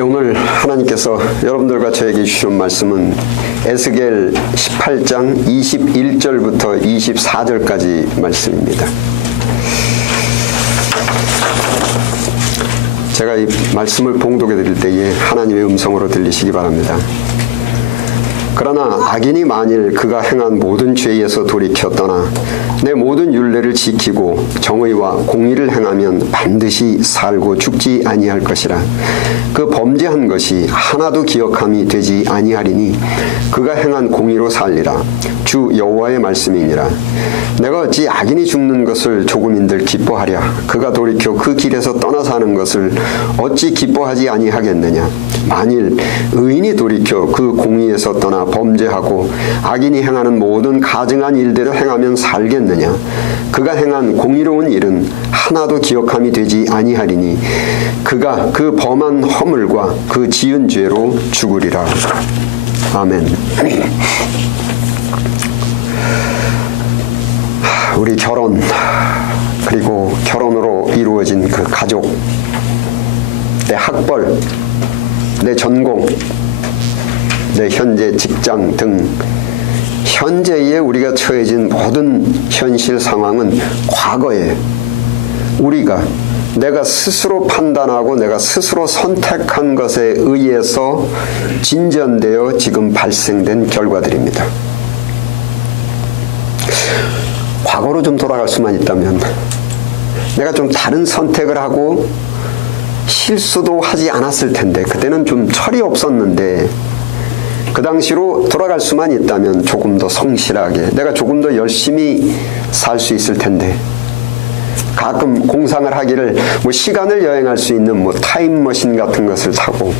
오늘 하나님께서 여러분들과 저에게 주신 말씀은 에스겔 18장 21절부터 24절까지 말씀입니다. 제가 이 말씀을 봉독해 드릴 때에 하나님의 음성으로 들리시기 바랍니다. 그러나 악인이 만일 그가 행한 모든 죄에서 돌이켜 떠나 내 모든 율례를 지키고 정의와 공의를 행하면 반드시 살고 죽지 아니할 것이라. 그 범죄한 것이 하나도 기억함이 되지 아니하리니 그가 행한 공의로 살리라. 주 여호와의 말씀이니라. 내가 어찌 악인이 죽는 것을 조금인들 기뻐하랴. 그가 돌이켜 그 길에서 떠나서 하는 것을 어찌 기뻐하지 아니하겠느냐. 만일 의인이 돌이켜 그 공의에서 떠나 범죄하고 악인이 행하는 모든 가증한 일대로 행하면 살겠느냐. 그가 행한 공의로운 일은 하나도 기억함이 되지 아니하리니 그가 그 범한 허물과 그 지은 죄로 죽으리라. 아멘. 우리 결혼, 그리고 결혼으로 이루어진 그 가족, 내 학벌, 내 전공, 내 현재 직장 등 현재에 우리가 처해진 모든 현실 상황은 과거에 내가 스스로 판단하고 내가 스스로 선택한 것에 의해서 진전되어 지금 발생된 결과들입니다. 과거로 좀 돌아갈 수만 있다면 내가 좀 다른 선택을 하고 실수도 하지 않았을 텐데, 그때는 좀 철이 없었는데 그 당시로 돌아갈 수만 있다면 조금 더 성실하게, 내가 조금 더 열심히 살 수 있을 텐데, 가끔 공상을 하기를 시간을 여행할 수 있는 타임머신 같은 것을 타고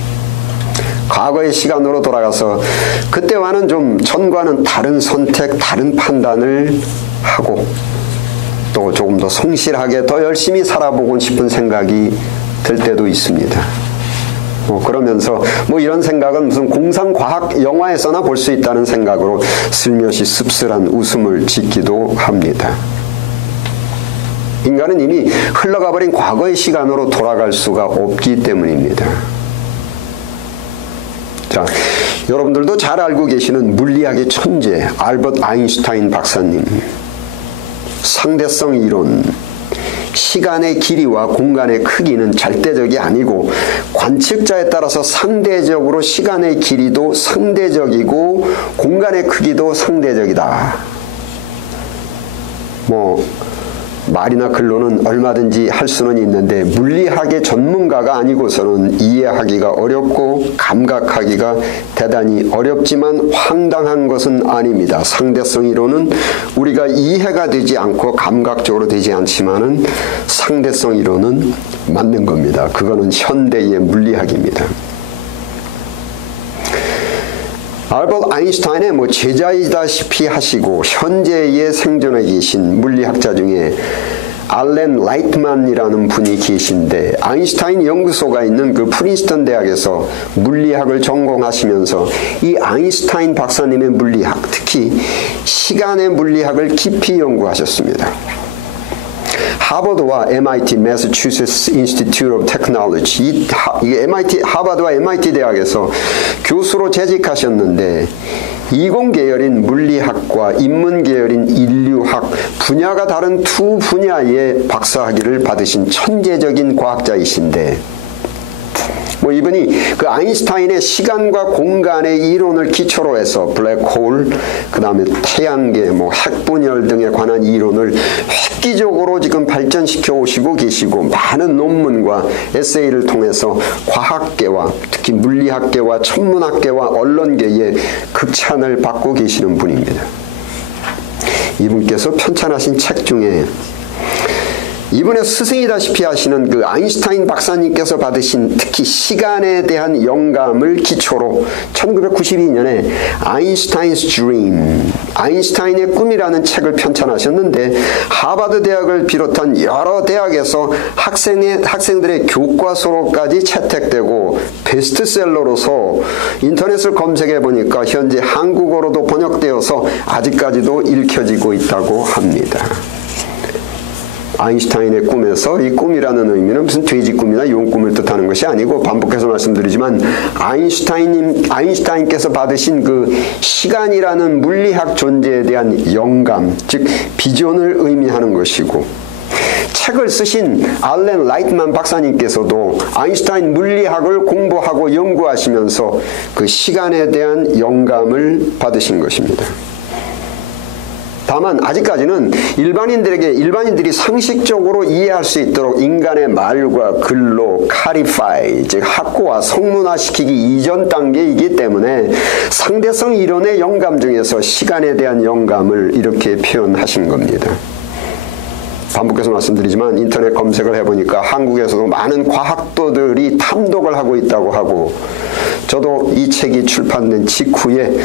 과거의 시간으로 돌아가서 그때와는 좀 전과는 다른 선택, 다른 판단을 하고 또 조금 더 성실하게 더 열심히 살아보고 싶은 생각이 들 때도 있습니다. 그러면서 이런 생각은 무슨 공상과학 영화에서나 볼 수 있다는 생각으로 슬며시 씁쓸한 웃음을 짓기도 합니다. 인간은 이미 흘러가버린 과거의 시간으로 돌아갈 수가 없기 때문입니다. 자, 여러분들도 잘 알고 계시는 물리학의 천재 알버트 아인슈타인 박사님, 상대성 이론, 시간의 길이와 공간의 크기는 절대적이 아니고 관측자에 따라서 상대적으로 시간의 길이도 상대적이고 공간의 크기도 상대적이다. 말이나 글로는 얼마든지 할 수는 있는데 물리학의 전문가가 아니고서는 이해하기가 어렵고 감각하기가 대단히 어렵지만 황당한 것은 아닙니다. 상대성 이론은 우리가 이해가 되지 않고 감각적으로 되지 않지만은 상대성 이론은 맞는 겁니다. 그거는 현대의 물리학입니다. 알버트 아인슈타인의 제자이다시피 하시고 현재에 생존해 계신 물리학자 중에 알렌 라이트만이라는 분이 계신데, 아인슈타인 연구소가 있는 그 프린스턴 대학에서 물리학을 전공하시면서 이 아인슈타인 박사님의 물리학, 특히 시간의 물리학을 깊이 연구하셨습니다. 하버드와 MIT, Massachusetts Institute of Technology, 하버드와 MIT 대학에서 교수로 재직하셨는데, 이공계열인 물리학과 인문계열인 인류학 분야가 다른 두 분야의 박사학위를 받으신 천재적인 과학자이신데, 이분이 그 아인슈타인의 시간과 공간의 이론을 기초로 해서 블랙홀, 그 다음에 태양계, 핵분열 등에 관한 이론을 획기적으로 지금 발전시켜 오시고 계시고, 많은 논문과 에세이를 통해서 과학계와 특히 물리학계와 천문학계와 언론계에 극찬을 받고 계시는 분입니다. 이분께서 편찬하신 책 중에 이분의 스승이다시피 하시는 그 아인슈타인 박사님께서 받으신 특히 시간에 대한 영감을 기초로 1992년에 아인슈타인's Dream, 아인슈타인의 꿈이라는 책을 편찬하셨는데, 하버드 대학을 비롯한 여러 대학에서 학생들의 교과서로까지 채택되고 베스트셀러로서 인터넷을 검색해 보니까 현재 한국어로도 번역되어서 아직까지도 읽혀지고 있다고 합니다. 아인슈타인의 꿈에서 이 꿈이라는 의미는 무슨 돼지 꿈이나 용 꿈을 뜻하는 것이 아니고 반복해서 말씀드리지만 아인슈타인께서 받으신 그 시간이라는 물리학 존재에 대한 영감, 즉 비전을 의미하는 것이고 책을 쓰신 알렌 라이트만 박사님께서도 아인슈타인 물리학을 공부하고 연구하시면서 그 시간에 대한 영감을 받으신 것입니다. 다만 아직까지는 일반인들이 상식적으로 이해할 수 있도록 인간의 말과 글로 카리파이, 즉 학구와 성문화시키기 이전 단계이기 때문에 상대성 이론의 영감 중에서 시간에 대한 영감을 이렇게 표현하신 겁니다. 반복해서 말씀드리지만 인터넷 검색을 해보니까 한국에서도 많은 과학도들이 탐독을 하고 있다고 하고, 저도 이 책이 출판된 직후에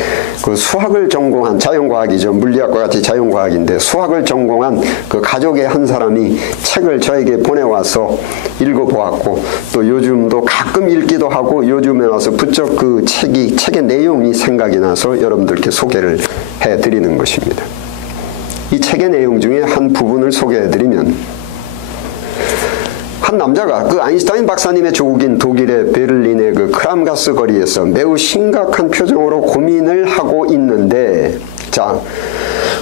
그 수학을 전공한, 자연과학이죠, 물리학과 같이 자연과학인데 수학을 전공한 그 가족의 한 사람이 책을 저에게 보내와서 읽어보았고, 또 요즘도 가끔 읽기도 하고 요즘에 와서 부쩍 그 책의 내용이 생각이 나서 여러분들께 소개를 해드리는 것입니다. 이 책의 내용 중에 한 부분을 소개해드리면, 한 남자가 그 아인슈타인 박사님의 조국인 독일의 베를린의 그 크람가스 거리에서 매우 심각한 표정으로 고민을 하고 있는데, 자,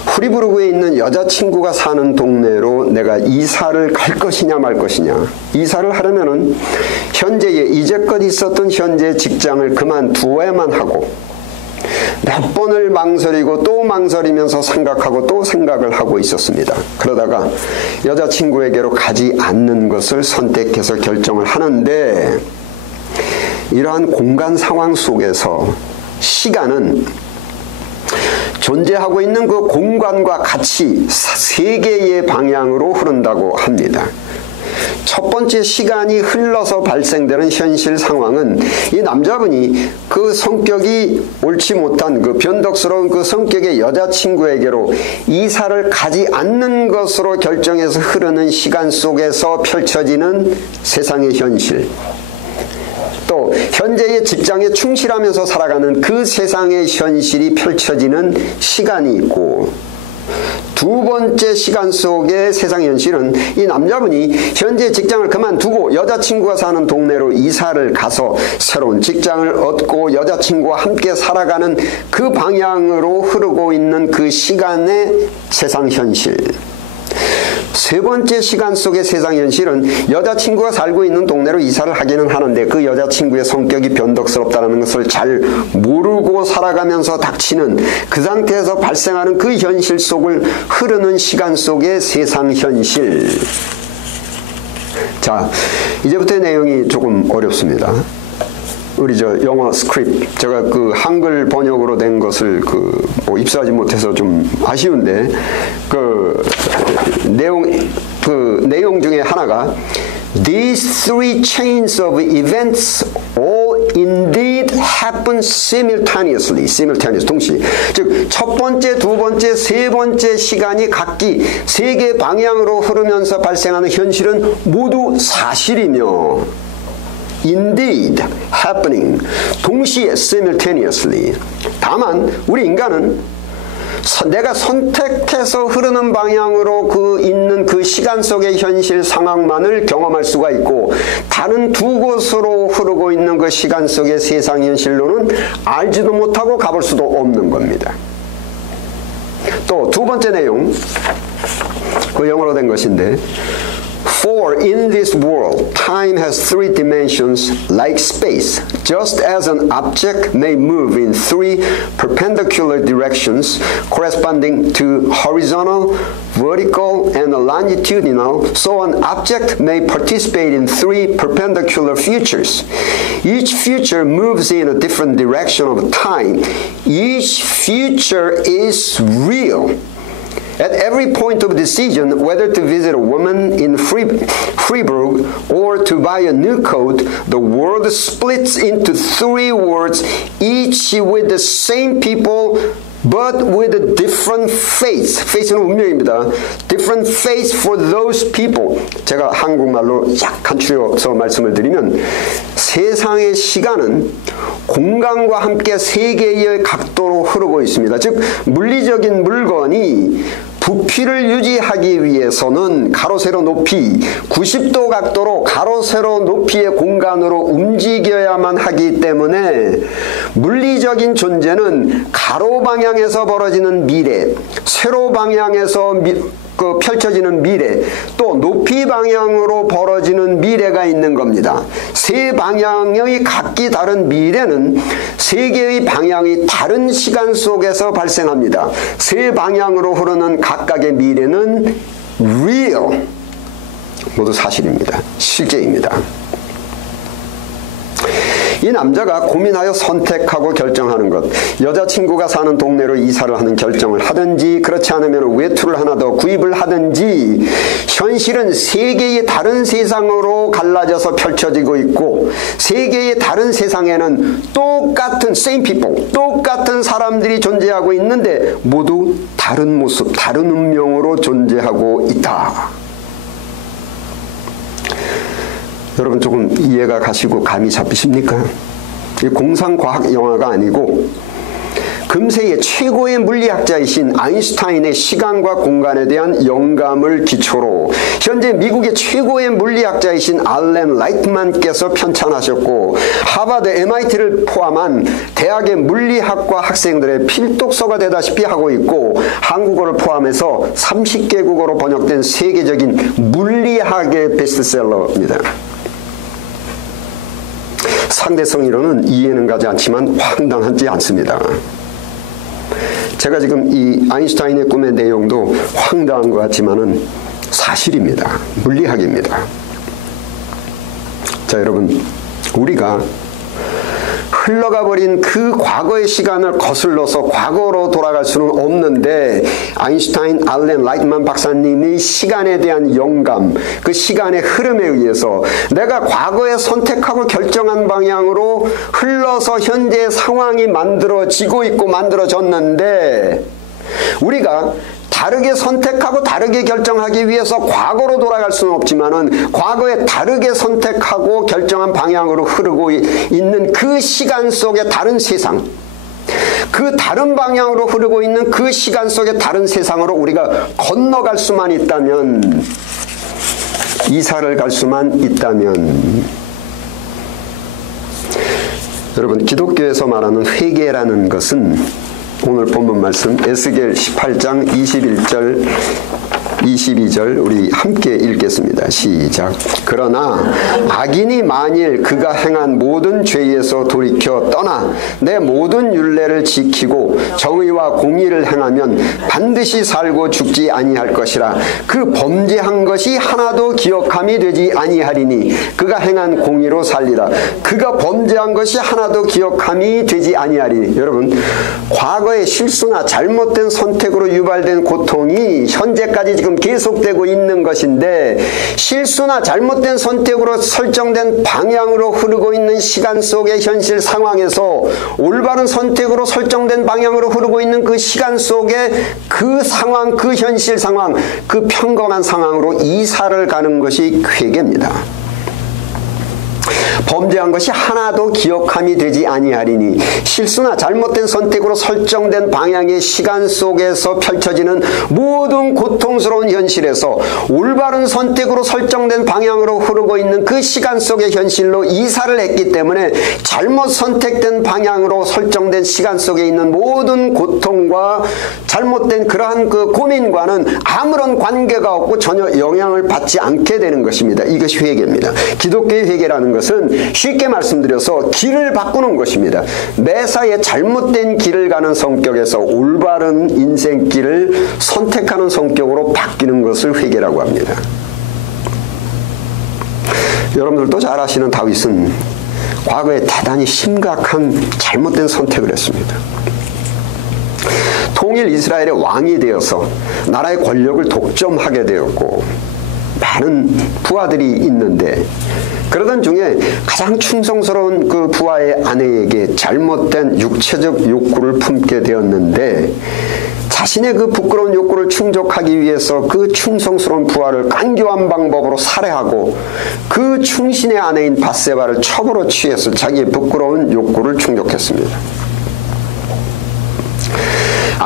후리부르크에 있는 여자친구가 사는 동네로 내가 이사를 갈 것이냐 말 것이냐. 이사를 하려면은 이제껏 있었던 현재 직장을 그만두어야만 하고, 몇 번을 망설이고 또 망설이면서 생각하고 또 생각을 하고 있었습니다. 그러다가 여자친구에게로 가지 않는 것을 선택해서 결정을 하는데, 이러한 공간 상황 속에서 시간은 존재하고 있는 그 공간과 같이 세 개의 방향으로 흐른다고 합니다. 첫 번째, 시간이 흘러서 발생되는 현실 상황은 이 남자분이 그 성격이 옳지 못한 그 변덕스러운 그 성격의 여자친구에게로 이사를 가지 않는 것으로 결정해서 흐르는 시간 속에서 펼쳐지는 세상의 현실, 또 현재의 직장에 충실하면서 살아가는 그 세상의 현실이 펼쳐지는 시간이 있고, 두 번째 시간 속의 세상 현실은 이 남자분이 현재 직장을 그만두고 여자친구가 사는 동네로 이사를 가서 새로운 직장을 얻고 여자친구와 함께 살아가는 그 방향으로 흐르고 있는 그 시간의 세상 현실. 세 번째 시간 속의 세상 현실은 여자친구가 살고 있는 동네로 이사를 하기는 하는데 그 여자친구의 성격이 변덕스럽다는 것을 잘 모르고 살아가면서 닥치는 그 상태에서 발생하는 그 현실 속을 흐르는 시간 속의 세상 현실. 자, 이제부터의 내용이 조금 어렵습니다. 우리 영어 스크립트, 제가 그 한글 번역으로 된 것을 입수하지 못해서 좀 아쉬운데, 내용 중에 하나가 These three chains of events all indeed happen simultaneously. 동시. 즉, 첫 번째, 두 번째, 세 번째 시간이 각기 세 개 방향으로 흐르면서 발생하는 현실은 모두 사실이며, indeed happening, 동시에 simultaneously. 다만 우리 인간은 내가 선택해서 흐르는 방향으로 있는 그 시간 속의 현실 상황만을 경험할 수가 있고, 다른 두 곳으로 흐르고 있는 그 시간 속의 세상 현실로는 알지도 못하고 가볼 수도 없는 겁니다. 또 두 번째 내용, 그 영어로 된 것인데, For in this world, time has three dimensions like space. Just as an object may move in three perpendicular directions corresponding to horizontal, vertical, and longitudinal, so an object may participate in three perpendicular futures. Each future moves in a different direction of time. Each future is real. At every point of decision, whether to visit a woman in Freiburg or to buy a new coat, the world splits into three worlds, each with the same people but with a different face. face는 운명입니다. different face for those people. 제가 한국말로 약 간추려서 말씀을 드리면, 세상의 시간은 공간과 함께 세 개의 각도로 흐르고 있습니다. 즉, 물리적인 물건이 부피를 유지하기 위해서는 가로 세로 높이 90도 각도로 가로 세로 높이의 공간으로 움직여야만 하기 때문에 물리적인 존재는 가로 방향에서 벌어지는 미래, 세로 방향에서 펼쳐지는 미래, 또 높이 방향으로 벌어지는 미래가 있는 겁니다. 세 방향의 각기 다른 미래는 세 개의 방향이 다른 시간 속에서 발생합니다. 세 방향으로 흐르는 각각의 미래는 real, 모두 사실입니다. 실제입니다. 이 남자가 고민하여 선택하고 결정하는 것, 여자친구가 사는 동네로 이사를 하는 결정을 하든지 그렇지 않으면 외투를 하나 더 구입을 하든지 현실은 세 개의 다른 세상으로 갈라져서 펼쳐지고 있고 세 개의 다른 세상에는 똑같은 same people, 똑같은 사람들이 존재하고 있는데 모두 다른 모습, 다른 운명으로 존재하고 있다. 여러분 조금 이해가 가시고 감이 잡히십니까? 이 공상과학 영화가 아니고 금세의 최고의 물리학자이신 아인슈타인의 시간과 공간에 대한 영감을 기초로 현재 미국의 최고의 물리학자이신 알렌 라이트만께서 편찬하셨고 하버드, MIT를 포함한 대학의 물리학과 학생들의 필독서가 되다시피 하고 있고 한국어를 포함해서 30개국어로 번역된 세계적인 물리학의 베스트셀러입니다. 상대성이로는 이해는 가지 않지만 황당하지 않습니다. 제가 지금 이 아인슈타인의 꿈의 내용도 황당한 것 같지만은 사실입니다. 물리학입니다. 자, 여러분, 우리가 흘러가 버린 그 과거의 시간을 거슬러서 과거로 돌아갈 수는 없는데 아인슈타인, 알렌 라이트만 박사님이 시간에 대한 영감, 그 시간의 흐름에 의해서 내가 과거에 선택하고 결정한 방향으로 흘러서 현재의 상황이 만들어지고 있고 만들어졌는데 우리가 다르게 선택하고 다르게 결정하기 위해서 과거로 돌아갈 수는 없지만은 과거에 다르게 선택하고 결정한 방향으로 흐르고 있는 그 시간 속의 다른 세상, 그 다른 방향으로 흐르고 있는 그 시간 속의 다른 세상으로 우리가 건너갈 수만 있다면, 이사를 갈 수만 있다면, 여러분 기독교에서 말하는 회개라는 것은 오늘 본문 말씀 에스겔 18장 21절 22절 우리 함께 읽겠습니다. 시작. 그러나 악인이 만일 그가 행한 모든 죄에서 돌이켜 떠나 내 모든 율례를 지키고 정의와 공의를 행하면 반드시 살고 죽지 아니할 것이라. 그 범죄한 것이 하나도 기억함이 되지 아니하리니 그가 행한 공의로 살리라. 그가 범죄한 것이 하나도 기억함이 되지 아니하리니. 여러분, 과거의 실수나 잘못된 선택으로 유발된 고통이 현재까지 지금 계속되고 있는 것인데, 실수나 잘못된 선택으로 설정된 방향으로 흐르고 있는 시간 속의 현실 상황에서 올바른 선택으로 설정된 방향으로 흐르고 있는 그 시간 속에 그 상황, 그 현실 상황, 그 평범한 상황으로 이사를 가는 것이 회개입니다. 범죄한 것이 하나도 기억함이 되지 아니하리니. 실수나 잘못된 선택으로 설정된 방향의 시간 속에서 펼쳐지는 모든 고통스러운 현실에서 올바른 선택으로 설정된 방향으로 흐르고 있는 그 시간 속의 현실로 이사를 했기 때문에 잘못 선택된 방향으로 설정된 시간 속에 있는 모든 고통과 잘못된 그러한 그 고민과는 아무런 관계가 없고 전혀 영향을 받지 않게 되는 것입니다. 이것이 회개입니다. 기독교의 회개라는 것은 쉽게 말씀드려서 길을 바꾸는 것입니다. 매사에 잘못된 길을 가는 성격에서 올바른 인생길을 선택하는 성격으로 바뀌는 것을 회개라고 합니다. 여러분들도 잘 아시는 다윗은 과거에 대단히 심각한 잘못된 선택을 했습니다. 통일 이스라엘의 왕이 되어서 나라의 권력을 독점하게 되었고 많은 부하들이 있는데, 그러던 중에 가장 충성스러운 그 부하의 아내에게 잘못된 육체적 욕구를 품게 되었는데, 자신의 그 부끄러운 욕구를 충족하기 위해서 그 충성스러운 부하를 간교한 방법으로 살해하고 그 충신의 아내인 밧세바를 첩으로 취해서 자기의 부끄러운 욕구를 충족했습니다.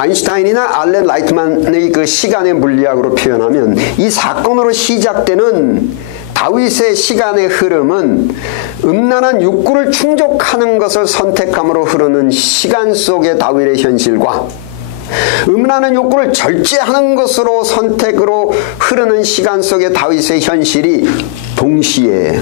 아인슈타인이나 알렌 라이트만의 그 시간의 물리학으로 표현하면 이 사건으로 시작되는 다윗의 시간의 흐름은 음란한 욕구를 충족하는 것을 선택함으로 흐르는 시간 속의 다윗의 현실과 음란한 욕구를 절제하는 것으로 선택으로 흐르는 시간 속의 다윗의 현실이 동시에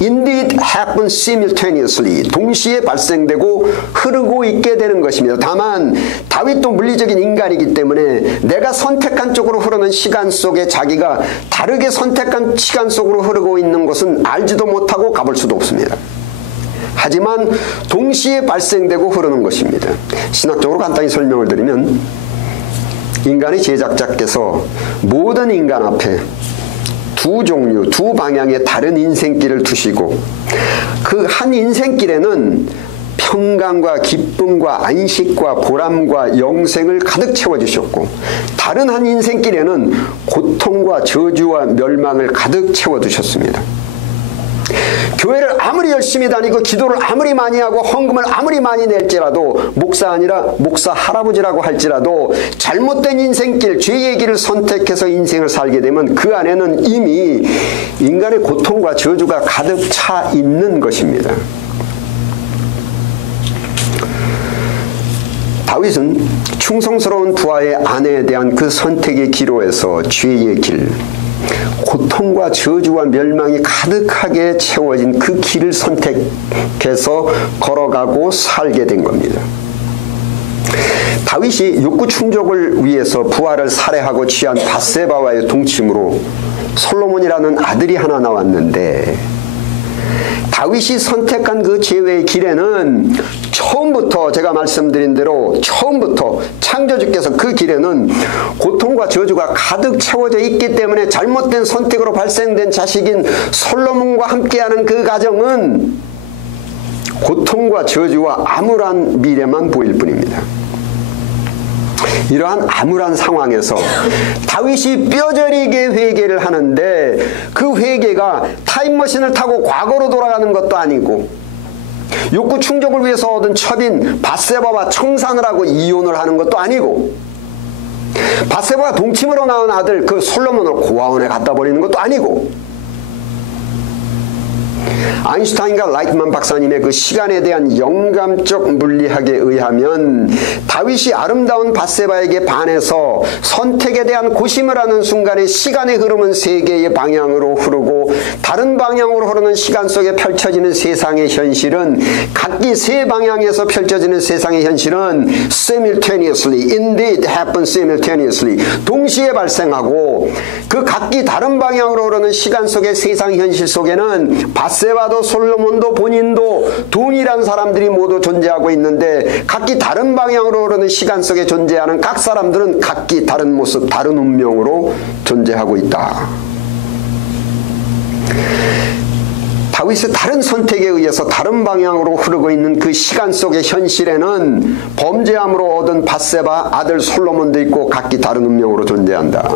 indeed happen simultaneously 동시에 발생되고 흐르고 있게 되는 것입니다. 다만 다윗도 물리적인 인간이기 때문에 내가 선택한 쪽으로 흐르는 시간 속에 자기가 다르게 선택한 시간 속으로 흐르고 있는 것은 알지도 못하고 가볼 수도 없습니다. 하지만 동시에 발생되고 흐르는 것입니다. 신학적으로 간단히 설명을 드리면 인간의 제작자께서 모든 인간 앞에 두 종류, 두 방향의 다른 인생길을 두시고 그 한 인생길에는 평강과 기쁨과 안식과 보람과 영생을 가득 채워주셨고 다른 한 인생길에는 고통과 저주와 멸망을 가득 채워두셨습니다. 교회를 아무리 열심히 다니고 기도를 아무리 많이 하고 헌금을 아무리 많이 낼지라도 목사 아니라 목사 할아버지라고 할지라도 잘못된 인생길, 죄의 길을 선택해서 인생을 살게 되면 그 안에는 이미 인간의 고통과 저주가 가득 차 있는 것입니다. 다윗은 충성스러운 부하의 아내에 대한 그 선택의 기로에서 죄의 길, 고통과 저주와 멸망이 가득하게 채워진 그 길을 선택해서 걸어가고 살게 된 겁니다. 다윗이 욕구 충족을 위해서 부하를 살해하고 취한 밧세바와의 동침으로 솔로몬이라는 아들이 하나 나왔는데 다윗이 선택한 그 죄의 길에는 처음부터 제가 말씀드린 대로 처음부터 창조주께서 그 길에는 고통과 저주가 가득 채워져 있기 때문에 잘못된 선택으로 발생된 자식인 솔로몬과 함께하는 그 가정은 고통과 저주와 암울한 미래만 보일 뿐입니다. 이러한 암울한 상황에서 다윗이 뼈저리게 회개를 하는데 그 회개가 타임머신을 타고 과거로 돌아가는 것도 아니고 욕구 충족을 위해서 얻은 첩인 밧세바와 청산을 하고 이혼을 하는 것도 아니고 밧세바가 동침으로 낳은 아들 그 솔로몬을 고아원에 갖다 버리는 것도 아니고 아인슈타인과 라이트만 박사님의 그 시간에 대한 영감적 물리학에 의하면 다윗이 아름다운 밧세바에게 반해서 선택에 대한 고심을 하는 순간에 시간의 흐름은 세 개의 방향으로 흐르고 다른 방향으로 흐르는 시간 속에 펼쳐지는 세상의 현실은 각기 세 방향에서 펼쳐지는 세상의 현실은 simultaneously, indeed happen simultaneously 동시에 발생하고 그 각기 다른 방향으로 흐르는 시간 속의 세상 현실 속에는 밧세바도 솔로몬도 본인도 동일한 사람들이 모두 존재하고 있는데 각기 다른 방향으로 흐르는 시간 속에 존재하는 각 사람들은 각기 다른 모습, 다른 운명으로 존재하고 있다. 다윗의 다른 선택에 의해서 다른 방향으로 흐르고 있는 그 시간 속의 현실에는 범죄함으로 얻은 밧세바 아들 솔로몬도 있고 각기 다른 운명으로 존재한다.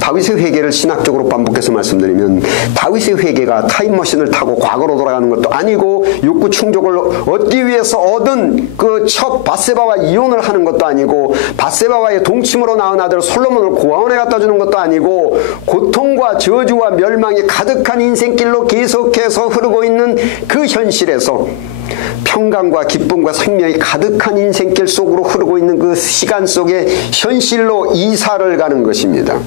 다윗의 회개를 신학적으로 반복해서 말씀드리면 다윗의 회개가 타임머신을 타고 과거로 돌아가는 것도 아니고 욕구 충족을 얻기 위해서 얻은 그 첫 밧세바와 이혼을 하는 것도 아니고 밧세바와의 동침으로 낳은 아들 솔로몬을 고아원에 갖다 주는 것도 아니고 고통과 저주와 멸망이 가득한 인생길로 계속해서 흐르고 있는 그 현실에서 평강과 기쁨과 생명이 가득한 인생길 속으로 흐르고 있는 그 시간 속의 현실로 이사를 가는 것입니다.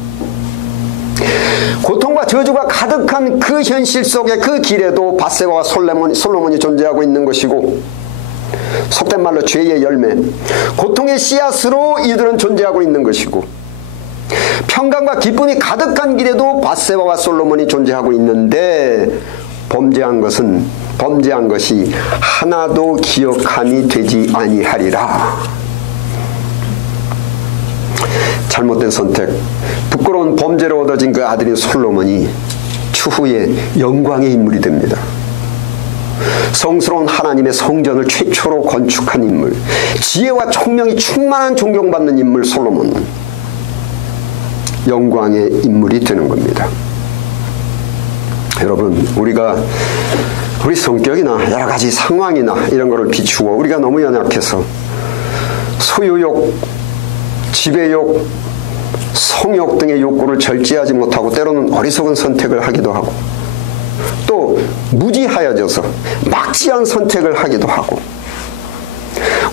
고통과 저주가 가득한 그 현실 속의 그 길에도 밧세바와 솔로몬이 존재하고 있는 것이고 속된 말로 죄의 열매, 고통의 씨앗으로 이들은 존재하고 있는 것이고 평강과 기쁨이 가득한 길에도 밧세바와 솔로몬이 존재하고 있는데 범죄한 것이 하나도 기억함이 되지 아니하리라. 잘못된 선택, 부끄러운 범죄로 얻어진 그 아들인 솔로몬이 추후에 영광의 인물이 됩니다. 성스러운 하나님의 성전을 최초로 건축한 인물, 지혜와 총명이 충만한 존경받는 인물 솔로몬은 영광의 인물이 되는 겁니다. 여러분, 우리 성격이나 여러 가지 상황이나 이런 거를 비추어 우리가 너무 연약해서 소유욕, 지배욕, 성욕 등의 욕구를 절제하지 못하고 때로는 어리석은 선택을 하기도 하고 또 무지하여져서 막지한 선택을 하기도 하고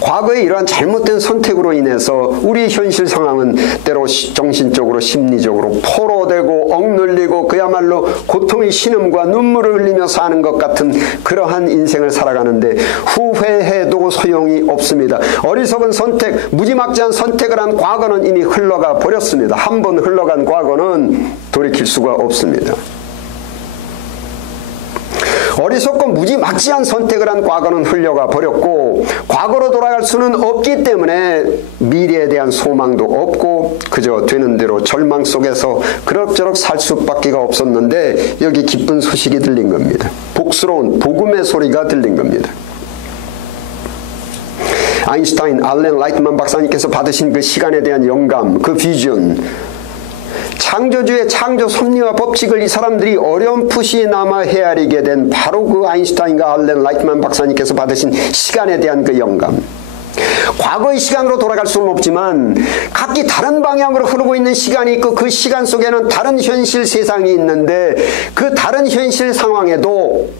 과거의 이러한 잘못된 선택으로 인해서 우리의 현실 상황은 때로 정신적으로 심리적으로 포로되고 억눌리고 그야말로 고통의 신음과 눈물을 흘리며 사는 것 같은 그러한 인생을 살아가는데 후회해도 소용이 없습니다. 어리석은 선택, 무지막지한 선택을 한 과거는 이미 흘러가 버렸습니다. 한 번 흘러간 과거는 돌이킬 수가 없습니다. 어리석고 무지막지한 선택을 한 과거는 흘러가 버렸고 과거로 돌아갈 수는 없기 때문에 미래에 대한 소망도 없고 그저 되는 대로 절망 속에서 그럭저럭 살 수밖에 없었는데 여기 기쁜 소식이 들린 겁니다. 복스러운 복음의 소리가 들린 겁니다. 아인슈타인, 알렌 라이트만 박사님께서 받으신 그 시간에 대한 영감, 그 비전, 창조주의 창조 섭리와 법칙을 이 사람들이 어렴풋이 남아 헤아리게 된 바로 그 아인슈타인과 알렌 라이트만 박사님께서 받으신 시간에 대한 그 영감. 과거의 시간으로 돌아갈 수는 없지만 각기 다른 방향으로 흐르고 있는 시간이 있고 그 시간 속에는 다른 현실 세상이 있는데 그 다른 현실 상황에도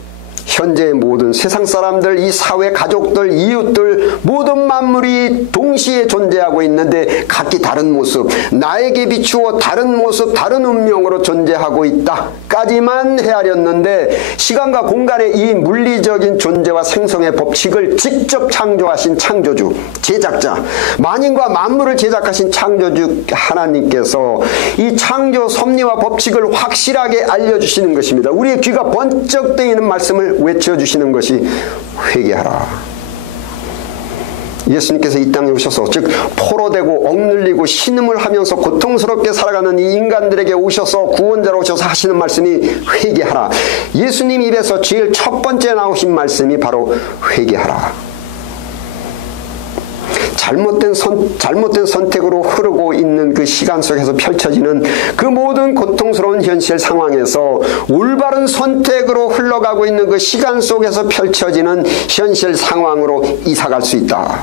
현재의 모든 세상 사람들, 이 사회 가족들, 이웃들 모든 만물이 동시에 존재하고 있는데 각기 다른 모습, 나에게 비추어 다른 모습, 다른 운명으로 존재하고 있다까지만 헤아렸는데 시간과 공간의 이 물리적인 존재와 생성의 법칙을 직접 창조하신 창조주, 제작자, 만인과 만물을 제작하신 창조주 하나님께서 이 창조 섭리와 법칙을 확실하게 알려주시는 것입니다. 우리의 귀가 번쩍 뜨이는 말씀을 외쳐주시는 것이 회개하라. 예수님께서 이 땅에 오셔서 즉 포로되고 억눌리고 신음을 하면서 고통스럽게 살아가는 이 인간들에게 오셔서 구원자로 오셔서 하시는 말씀이 회개하라. 예수님 입에서 제일 첫 번째 나오신 말씀이 바로 회개하라. 잘못된 선택으로 흐르고 있는 그 시간 속에서 펼쳐지는 그 모든 고통스러운 현실 상황에서 올바른 선택으로 흘러가고 있는 그 시간 속에서 펼쳐지는 현실 상황으로 이사갈 수 있다.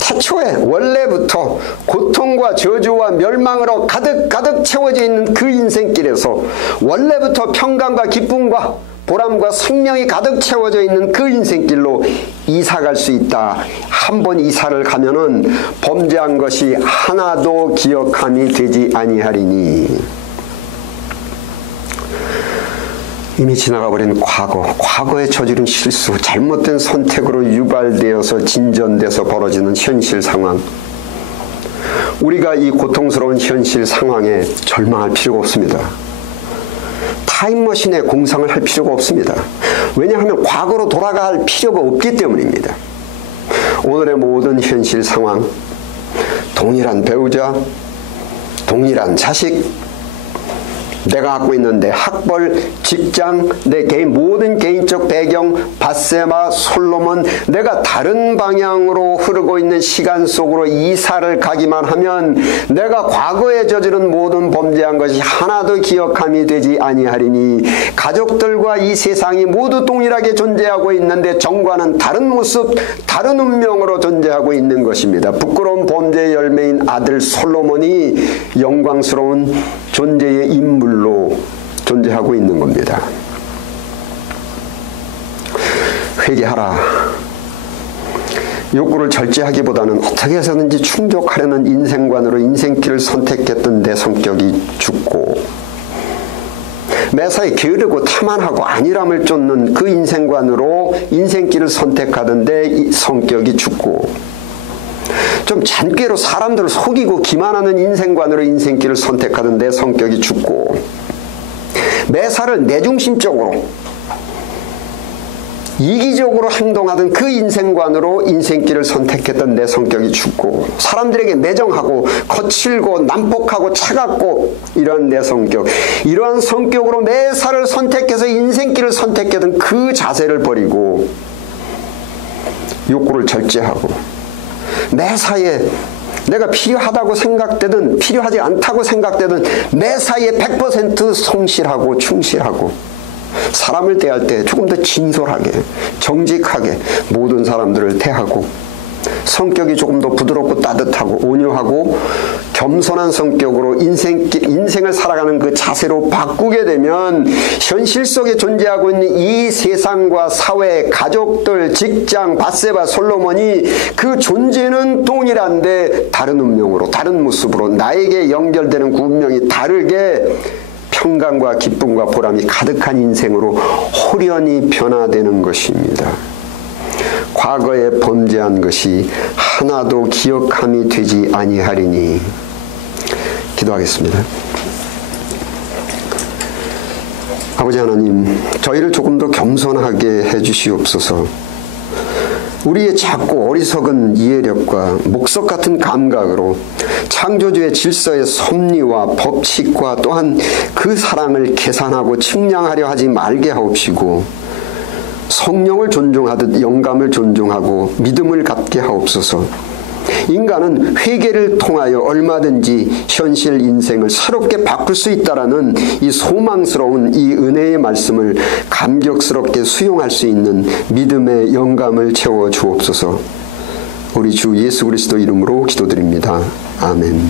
태초에 원래부터 고통과 저주와 멸망으로 가득 채워져 있는 그 인생길에서 원래부터 평강과 기쁨과 보람과 생명이 가득 채워져 있는 그 인생길로 이사갈 수 있다. 한 번 이사를 가면은 범죄한 것이 하나도 기억함이 되지 아니하리니. 이미 지나가버린 과거에 저지른 실수, 잘못된 선택으로 유발되어서 진전돼서 벌어지는 현실 상황. 우리가 이 고통스러운 현실 상황에 절망할 필요가 없습니다. 타임머신에 공상을 할 필요가 없습니다. 왜냐하면 과거로 돌아갈 필요가 없기 때문입니다. 오늘의 모든 현실 상황, 동일한 배우자, 동일한 자식, 내가 갖고 있는 내 학벌, 직장, 내 모든 개인적 배경, 밧세바, 솔로몬, 내가 다른 방향으로 흐르고 있는 시간 속으로 이사를 가기만 하면 내가 과거에 저지른 모든 범죄한 것이 하나도 기억함이 되지 아니하리니 가족들과 이 세상이 모두 동일하게 존재하고 있는데 정과는 다른 모습, 다른 운명으로 존재하고 있는 것입니다. 부끄러운 범죄의 열매인 아들 솔로몬이 영광스러운 존재의 인물로 존재하고 있는 겁니다. 회개하라. 욕구를 절제하기보다는 어떻게 해서든지 충족하려는 인생관으로 인생길을 선택했던 내 성격이 죽고 매사에 게으르고 타만하고 안일함을 쫓는 그 인생관으로 인생길을 선택하던데 이 성격이 죽고 좀 잔꾀로 사람들을 속이고 기만하는 인생관으로 인생길을 선택하던 내 성격이 죽고 매사를 내중심적으로 이기적으로 행동하던 그 인생관으로 인생길을 선택했던 내 성격이 죽고 사람들에게 매정하고 거칠고 난폭하고 차갑고 이러한 내 성격, 이러한 성격으로 매사를 선택해서 인생길을 선택했던 그 자세를 버리고 욕구를 절제하고 매사에 내가 필요하다고 생각되든 필요하지 않다고 생각되든 매사에 100% 성실하고 충실하고 사람을 대할 때 조금 더 진솔하게, 정직하게 모든 사람들을 대하고, 성격이 조금 더 부드럽고 따뜻하고 온유하고 겸손한 성격으로 인생을 살아가는 그 자세로 바꾸게 되면 현실 속에 존재하고 있는 이 세상과 사회, 가족들, 직장, 밧세바, 솔로몬이 그 존재는 동일한데 다른 운명으로, 다른 모습으로 나에게 연결되는 그 운명이 다르게 평강과 기쁨과 보람이 가득한 인생으로 호련히 변화되는 것입니다. 과거에 범죄한 것이 하나도 기억함이 되지 아니하리니. 기도하겠습니다. 아버지 하나님, 저희를 조금 더 겸손하게 해주시옵소서. 우리의 작고 어리석은 이해력과 목석 같은 감각으로 창조주의 질서의 섭리와 법칙과 또한 그 사랑을 계산하고 측량하려 하지 말게 하옵시고, 성령을 존중하듯 영감을 존중하고 믿음을 갖게 하옵소서. 인간은 회개를 통하여 얼마든지 현실 인생을 새롭게 바꿀 수 있다라는 이 소망스러운 이 은혜의 말씀을 감격스럽게 수용할 수 있는 믿음의 영감을 채워 주옵소서. 우리 주 예수 그리스도 이름으로 기도드립니다. 아멘.